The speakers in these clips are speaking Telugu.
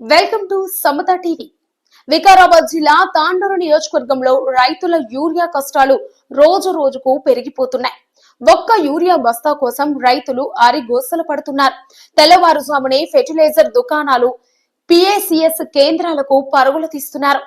Welcome to Samatha TV. Vikarabad జిల్లా తాండూరు నియోజకవర్గంలో రైతుల యూరియా కష్టాలు రోజు రోజుకు పెరిగిపోతున్నాయి. ఒక్క యూరియా బస్తా కోసం రైతులు అరిగోసలు పడుతున్నారు. తెల్లవారుజామునే ఫెర్టిలైజర్ దుకాణాలు పిఏసిఎస్ కేంద్రాలకు పరుగులు తీస్తున్నారు.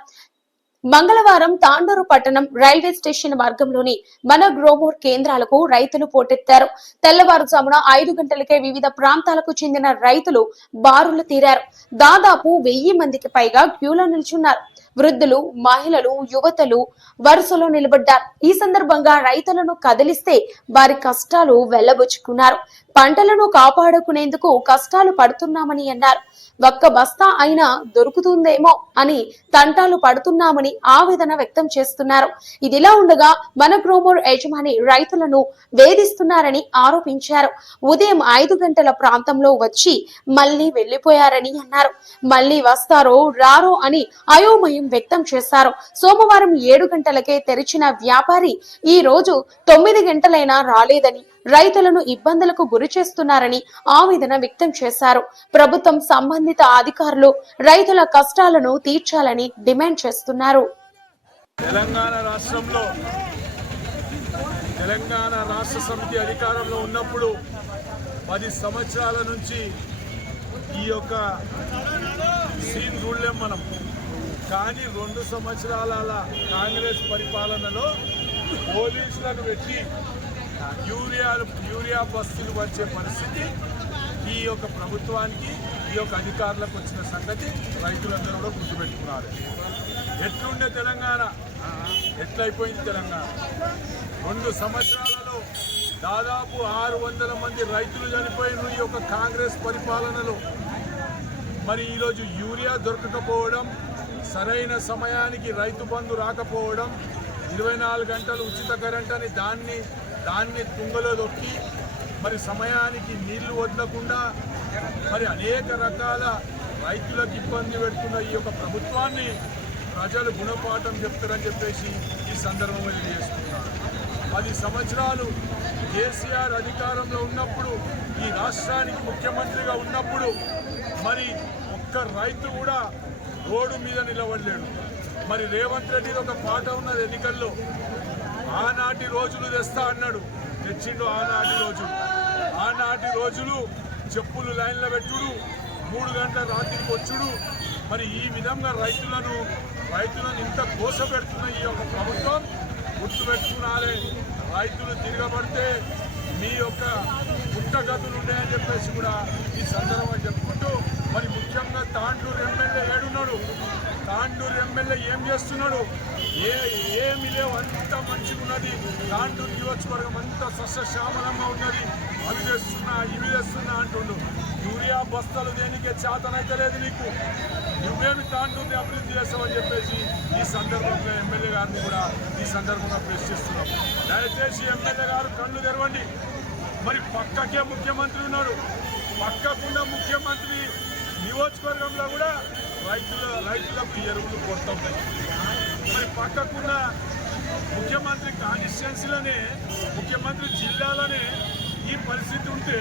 మంగళవారం తాండూరు పట్టణం రైల్వే స్టేషన్ మార్గంలోని మనగ్రోమూర్ కేంద్రాలకు రైతులు పోటెత్తారు. తెల్లవారుజామున ఐదు గంటలకే వివిధ ప్రాంతాలకు చెందిన రైతులు బారులు తీరారు. దాదాపు వెయ్యి మందికి పైగా క్యూలో నిల్చున్నారు. వృద్ధులు మహిళలు యువతలు వరుసలో నిలబడ్డారు. ఈ సందర్భంగా రైతులను కదిలిస్తే వారి కష్టాలు వెళ్ళబుచ్చుకున్నారు. పంటలను కాపాడుకునేందుకు కష్టాలు పడుతున్నామని అన్నారు. ఒక్క బస్తా అయినా దొరుకుతుందేమో అని తంటాలు పడుతున్నామని ఆవేదన వ్యక్తం చేస్తున్నారు. ఇదిలా ఉండగా మన గ్రోమోర్ యజమాని రైతులను వేధిస్తున్నారని ఆరోపించారు. ఉదయం ఐదు గంటల ప్రాంతంలో వచ్చి మళ్ళీ వెళ్ళిపోయారని అన్నారు. మళ్ళీ వస్తారో రారో అని అయోమయం వ్యక్తం చేశారు. సోమవారం ఏడు గంటలకే తెరిచిన వ్యాపారి ఈ రోజు తొమ్మిది గంటలైనా రాలేదని రైతులను ఇబ్బందులకు గురి చేస్తున్నారని ఆవేదన వ్యక్తం చేశారు. ప్రభుత్వం సంబంధిత అధికారులు రైతుల కష్టాలను తీర్చాలని డిమాండ్ చేస్తున్నారు. తెలంగాణ రాష్ట్రంలో తెలంగాణ రాష్ట్ర సమితి అధికారంలో ఉన్నప్పుడు పది సంవత్సరాల నుంచి ఈ యొక్క సీన్ చూడలేం మనం. కానీ రెండు సంవత్సరాల కాంగ్రెస్ పరిపాలనలో పోలీసులను పెట్టి యూరియా యూరియా బస్సులు వచ్చే పరిస్థితి ఈ యొక్క ప్రభుత్వానికి ఈ యొక్క అధికారులకు వచ్చిన సంగతి రైతులందరూ కూడా గుర్తుపెట్టుకున్నారు. ఎట్లుండే తెలంగాణ? ఎట్లయిపోయింది తెలంగాణ? రెండు సంవత్సరాలలో దాదాపు ఆరు వందల మంది రైతులు చనిపోయిన ఈ యొక్క కాంగ్రెస్ పరిపాలనలో. మరి ఈరోజు యూరియా దొరకకపోవడం సరైన సమయానికి రైతు బంధు రాకపోవడం ఇరవై నాలుగు గంటలు ఉచిత కరెంట్ అని దాన్ని దాన్ని తుంగలో దొక్కి మరి సమయానికి నీళ్ళు వదలకుండా మరి అనేక రకాల రైతులకు ఇబ్బంది పెడుతున్న ఈ యొక్క ప్రభుత్వాన్ని ప్రజలు గుణపాఠం చెప్తారని చెప్పేసి ఈ సందర్భంలో తెలియజేస్తున్నారు పది సంవత్సరాలు కేసీఆర్ అధికారంలో ఉన్నప్పుడు ఈ రాష్ట్రానికి ముఖ్యమంత్రిగా ఉన్నప్పుడు మరి ఒక్క రైతు కూడా రోడ్డు మీద నిలబడలేడు. మరి రేవంత్ రెడ్డి ఒక పాట ఉన్నది ఎన్నికల్లో. ఆనాటి రోజులు తెస్తా అన్నాడు. తెచ్చిండు ఆనాటి రోజులు. ఆనాటి రోజులు చెప్పులు లైన్లో పెట్టుడు మూడు గంటల రాత్రికి వచ్చుడు. మరి ఈ విధంగా రైతులను రైతులను ఇంత కోసపెడుతున్న ఈ యొక్క ప్రభుత్వం గుర్తుపెట్టుకున్నారే రైతులు తిరగబడితే మీ యొక్క పుట్టగతులు ఉన్నాయని చెప్పేసి కూడా ఈ సందర్భంగా చెప్పుకుంటూ మరి ముఖ్యంగా తాండ్లు తాండూరు ఎమ్మెల్యే ఏం చేస్తున్నాడు? ఏ ఏమి లేవు అంత మంచిగా ఉన్నది. తాండూరు నియోజకవర్గం అంత సస్యశ్యామలంగా ఉన్నది. అవి చేస్తున్నా ఇవి చేస్తున్నా అంటుండు. యూరియా బస్తాలు దేనికే చేతనైతే లేదు నీకు. నువ్వేమి తాండూరుని అభివృద్ధి చేస్తావని చెప్పేసి ఈ సందర్భంగా ఎమ్మెల్యే గారిని కూడా ఈ సందర్భంగా ప్రశ్నిస్తున్నాం దయచేసి ఎమ్మెల్యే గారు కళ్ళు తెరవండి. మరి పక్కకే ముఖ్యమంత్రి ఉన్నాడు. పక్కకున్న ముఖ్యమంత్రి నియోజకవర్గంలో కూడా రైతుల రైతులకు ఎరువులు కొడతాం మరి పక్కకున్న ముఖ్యమంత్రి కాన్స్టిట్యున్సీలోనే ముఖ్యమంత్రి జిల్లాలోనే ఈ పరిస్థితి ఉంటే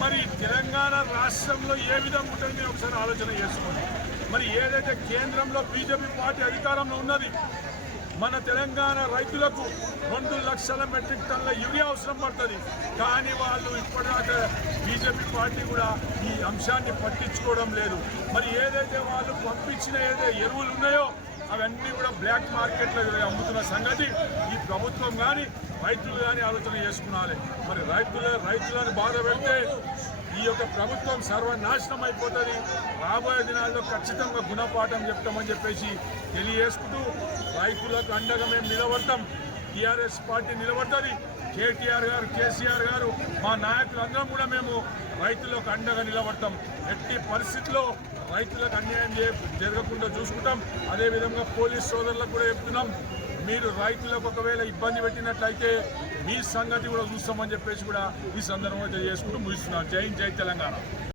మరి తెలంగాణ రాష్ట్రంలో ఏ విధంగా ఉంటుంది ఒకసారి ఆలోచన చేసుకోండి. మరి ఏదైతే కేంద్రంలో బీజేపీ పార్టీ అధికారంలో ఉన్నది మన తెలంగాణ రైతులకు రెండు లక్షల మెట్రిక్ టన్నుల యూరియా అవసరం పడుతుంది. కానీ వాళ్ళు ఇప్పటిదాకా బీజేపీ పార్టీ కూడా ఈ అంశాన్ని పట్టించుకోవడం లేదు. మరి ఏదైతే వాళ్ళు పంపించిన ఏదైతే ఎరువులు ఉన్నాయో అవన్నీ కూడా బ్లాక్ మార్కెట్లో అమ్ముతున్న సంగతి ఈ ప్రభుత్వం కానీ రైతులు కానీ ఆలోచన చేసుకున్నాలి మరి రైతుల రైతులను బాధ పెడితే ఈ యొక్క ప్రభుత్వం సర్వనాశనం అయిపోతుంది. రాబోయే దినాల్లో ఖచ్చితంగా గుణపాఠం చెప్తామని చెప్పేసి తెలియజేసుకుంటూ రైతులకు అండగా మేము నిలబడతాం. టీఆర్ఎస్ పార్టీ నిలబడుతుంది. కేటీఆర్ గారు కేసీఆర్ గారు మా నాయకులందరం కూడా మేము రైతులకు అండగా నిలబడతాం. ఎట్టి పరిస్థితిలో రైతులకు అన్యాయం జరగకుండా చూసుకుంటాం. అదేవిధంగా పోలీస్ సోదరులకు కూడా చెప్తున్నాం. మీరు రైతులకు ఒకవేళ ఇబ్బంది పెట్టినట్లయితే మీ సంగతి కూడా చూస్తామని చెప్పేసి కూడా ఈ సందర్భంగా తెలియజేసుకుంటూ ముగిస్తున్నాం. జై జై తెలంగాణ.